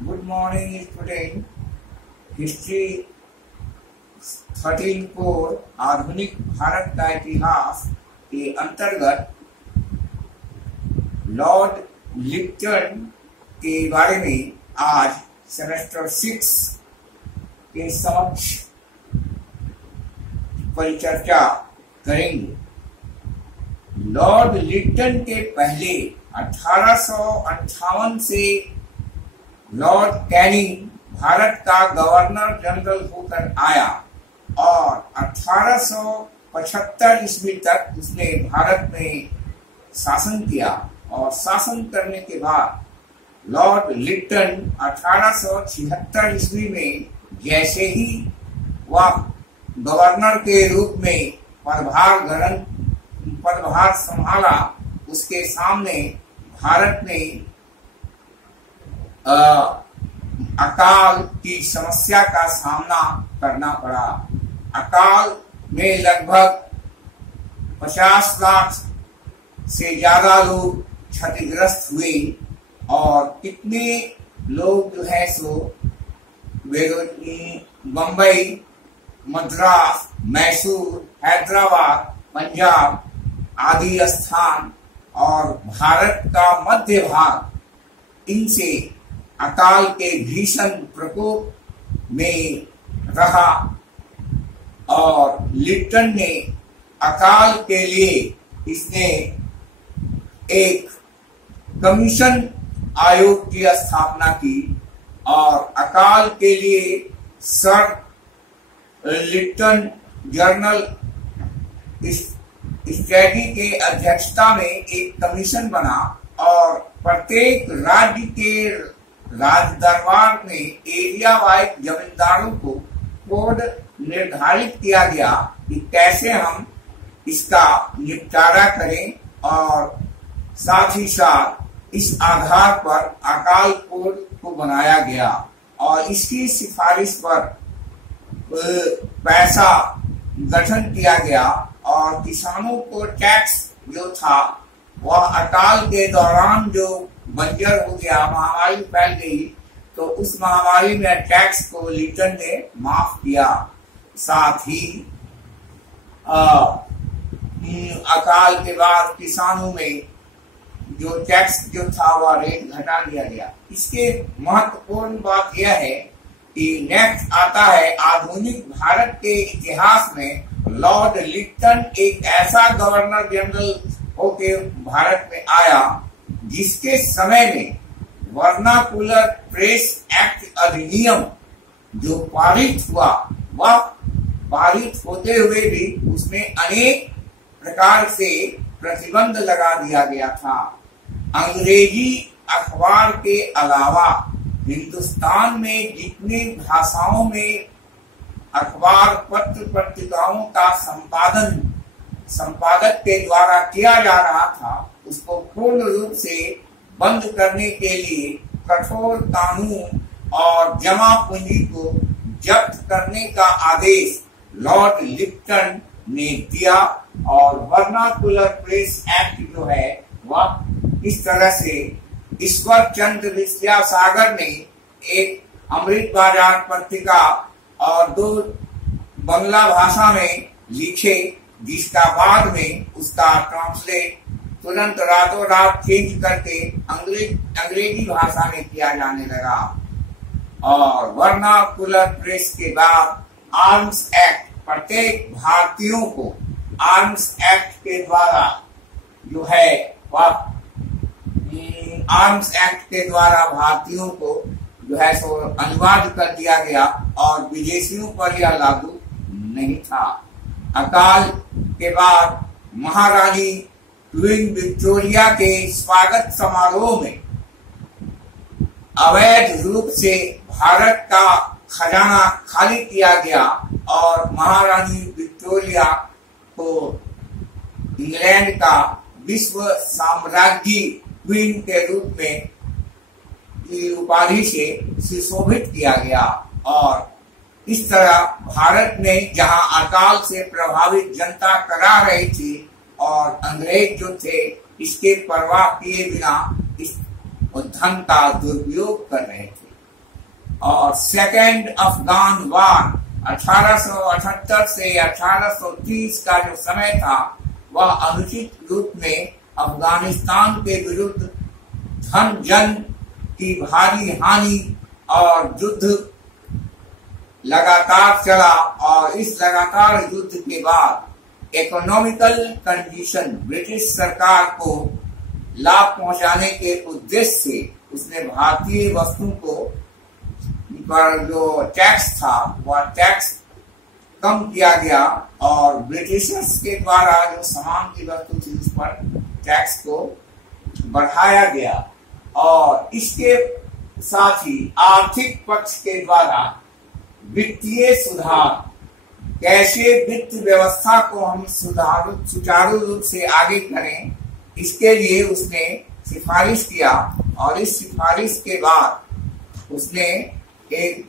Good morning student. History 13 core आधुनिक भारत का इतिहास के अंतर्गत लॉर्ड लिप्टन के बारे में आज सेमेस्टर 6 के समक्ष परिचर्चा करेंगे। लॉर्ड लिप्टन के पहले 1858 से लॉर्ड कैनिंग भारत का गवर्नर जनरल होकर आया और 1875 ईस्वी तक उसने भारत में शासन किया और शासन करने के बाद लॉर्ड लिप्टन 1876 ईस्वी में जैसे ही वह गवर्नर के रूप में पदभार संभाला, उसके सामने भारत में अकाल की समस्या का सामना करना पड़ा। अकाल में लगभग 50 लाख से ज्यादा लोग क्षतिग्रस्त हुए और कितने लोग जो है सो बम्बई, मद्रास, मैसूर, हैदराबाद, पंजाब आदि स्थान और भारत का मध्य भाग इनसे अकाल के भीषण प्रकोप में रहा और लिप्टन ने अकाल के लिए इसने एक कमीशन आयोग की स्थापना की और अकाल के लिए सर लिप्टन जर्नल स्टडी के अध्यक्षता में एक कमीशन बना और प्रत्येक राज्य के राज दरबार में एरिया वाइज जमींदारों को कोड निर्धारित किया गया कि कैसे हम इसका निपटारा करें और साथ ही साथ इस आधार पर अकाल कोड को बनाया गया और इसकी सिफारिश पर पैसा गठन किया गया और किसानों को टैक्स जो था वह अकाल के दौरान जो बंजर हो गया, महामारी फैल गई, तो उस महामारी में टैक्स को लिप्टन ने माफ किया। साथ ही अकाल के बाद किसानों में जो टैक्स जो था वह रेट घटा दिया गया। इसके महत्वपूर्ण बात यह है कि नेक्स्ट आता है आधुनिक भारत के इतिहास में लॉर्ड लिप्टन एक ऐसा गवर्नर जनरल होके भारत में आया जिसके समय में वर्नाकुलर प्रेस एक्ट अधिनियम जो पारित हुआ, वह पारित होते हुए भी उसमें अनेक प्रकार से प्रतिबंध लगा दिया गया था। अंग्रेजी अखबार के अलावा हिंदुस्तान में जितने भाषाओं में अखबार पत्र पत्रिकाओं का संपादक के द्वारा किया जा रहा था, उसको पूर्ण रूप से बंद करने के लिए कठोर कानून और जमा पूंजी को जब्त करने का आदेश लॉर्ड लिप्टन ने दिया और वर्नाकुलर प्रेस एक्ट जो है वह इस तरह से ईश्वर चंद्र विद्यासागर ने एक अमृत बाजार पत्रिका और 2 बंगला भाषा में लिखे, जिसका बाद में उसका ट्रांसलेट तुरंत रातों रात चेंज करके अंग्रेजी भाषा में किया जाने लगा। और वर्नाकुलर प्रेस के बाद आर्म्स एक्ट, प्रत्येक भारतीयों को आर्म्स एक्ट के द्वारा जो है वह आर्म्स एक्ट के द्वारा भारतीयों को जो है सो अनिवार्य कर दिया गया और विदेशियों पर यह लागू नहीं था। अकाल के बाद महारानी क्वीन विक्टोरिया के स्वागत समारोह में अवैध रूप से भारत का खजाना खाली किया गया और महारानी विक्टोरिया को इंग्लैंड का विश्व साम्राज्ञी क्वीन के रूप में उपाधि से सुशोभित किया गया। और इस तरह भारत में जहां अकाल से प्रभावित जनता करा रही थी और अंग्रेज जो थे इसके परवाह किए बिना इस धन का दुरुपयोग कर रहे थे। और सेकेंड अफगान वार 1878 से 1830 का जो समय था वह अनुचित रूप में अफगानिस्तान के विरुद्ध धन जन की भारी हानि और युद्ध लगातार चला। और इस लगातार युद्ध के बाद इकोनॉमिकल कंडीशन ब्रिटिश सरकार को लाभ पहुंचाने के उद्देश्य से उसने भारतीय वस्तु को पर जो टैक्स था वह टैक्स कम किया गया और ब्रिटिशर्स के द्वारा जो सामान की वस्तु थी उस पर टैक्स को बढ़ाया गया। और इसके साथ ही आर्थिक पक्ष के द्वारा वित्तीय सुधार, कैसे वित्त व्यवस्था को हम सुचारू रूप से आगे करें, इसके लिए उसने सिफारिश किया। और इस सिफारिश के बाद उसने एक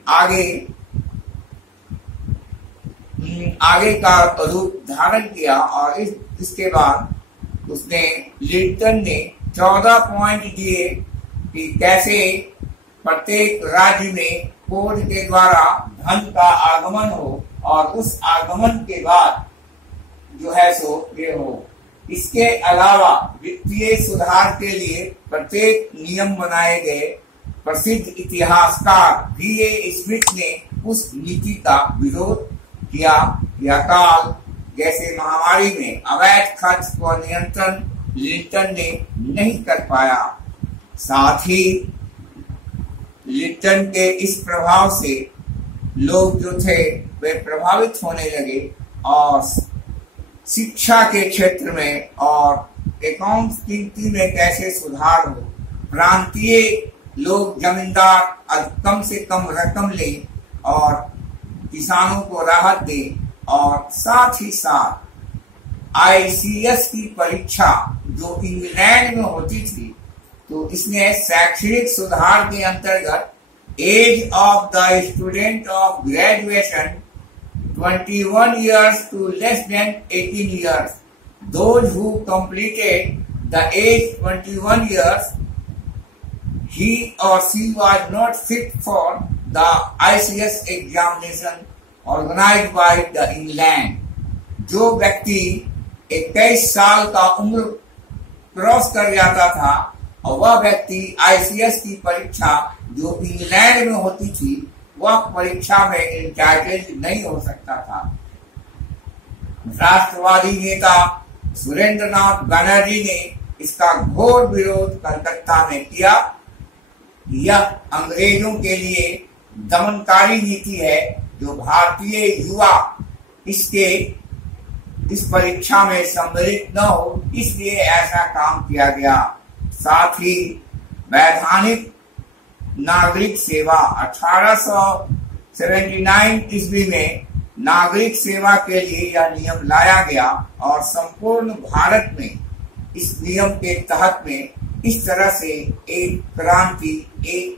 आगे का रूप धारण किया। और इसके बाद उसने लिंटन ने 14 पॉइंट दिए कि कैसे प्रत्येक राज्य में कोड के द्वारा धन का आगमन हो और उस आगमन के बाद जो है सो ये हो। इसके अलावा वित्तीय सुधार के लिए प्रत्येक नियम बनाए गए। प्रसिद्ध इतिहासकार V.A. स्मिथ ने उस नीति का विरोध किया। यह काल जैसे महामारी में अवैध खर्च पर नियंत्रण लिंटन ने नहीं कर पाया। साथ ही लिंटन के इस प्रभाव से लोग जो थे वे प्रभावित होने लगे और शिक्षा के क्षेत्र में और अकाउंट गिनती में कैसे सुधार हो, प्रांतीय लोग जमींदार कम से कम रकम ले और किसानों को राहत दे। और साथ ही साथ ICS की परीक्षा जो इंग्लैंड में होती थी, तो इसने शैक्षणिक सुधार के अंतर्गत age of the student of graduation 21 years to less than 18 years. Those who completed the age 21 years, he or she was not fit for the ICS examination organized by the England. जो व्यक्ति 21 साल का उम्र cross कर जाता था और वह व्यक्ति ICS की परीक्षा जो इंग्लैंड में होती थी वह परीक्षा में एंटाइटल्ड नहीं हो सकता था। राष्ट्रवादी नेता सुरेंद्र नाथ बनर्जी ने इसका घोर विरोध कलकत्ता में किया। यह अंग्रेजों के लिए दमनकारी नीति है जो भारतीय युवा इस परीक्षा में सम्मिलित न हो, इसलिए ऐसा काम किया गया। साथ ही वैधानिक नागरिक सेवा 1879 ईस्वी में नागरिक सेवा के लिए यह नियम लाया गया और संपूर्ण भारत में इस नियम के तहत में इस तरह से एक क्रांति, एक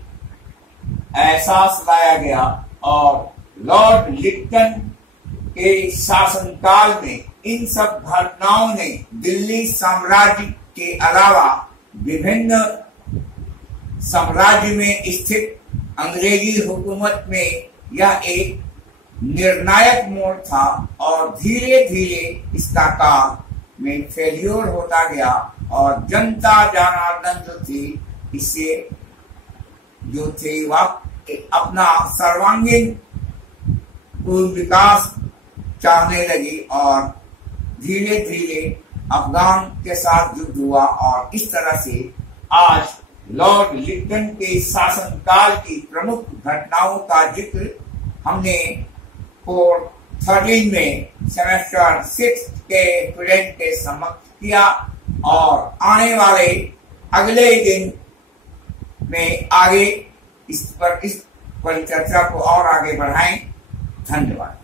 एहसास लाया गया। और लॉर्ड लिंटन के शासनकाल में इन सब घटनाओं ने दिल्ली साम्राज्य के अलावा विभिन्न साम्राज्य में स्थित अंग्रेजी हुकूमत में यह एक निर्णायक मोड़ था। और धीरे धीरे इसका काम में फेल्योर होता गया और जनता जनार्दन जो थी इससे जो थे वह अपना सर्वांगीण विकास चाहने लगी और धीरे धीरे अफगान के साथ युद्ध हुआ। और इस तरह से आज लॉर्ड लिंटन के शासनकाल की प्रमुख घटनाओं का जिक्र हमने 13 में सेमेस्टर 6 के स्टूडेंट के समक्ष किया। और आने वाले अगले दिन में आगे इस पर चर्चा को और आगे बढ़ाएं। धन्यवाद।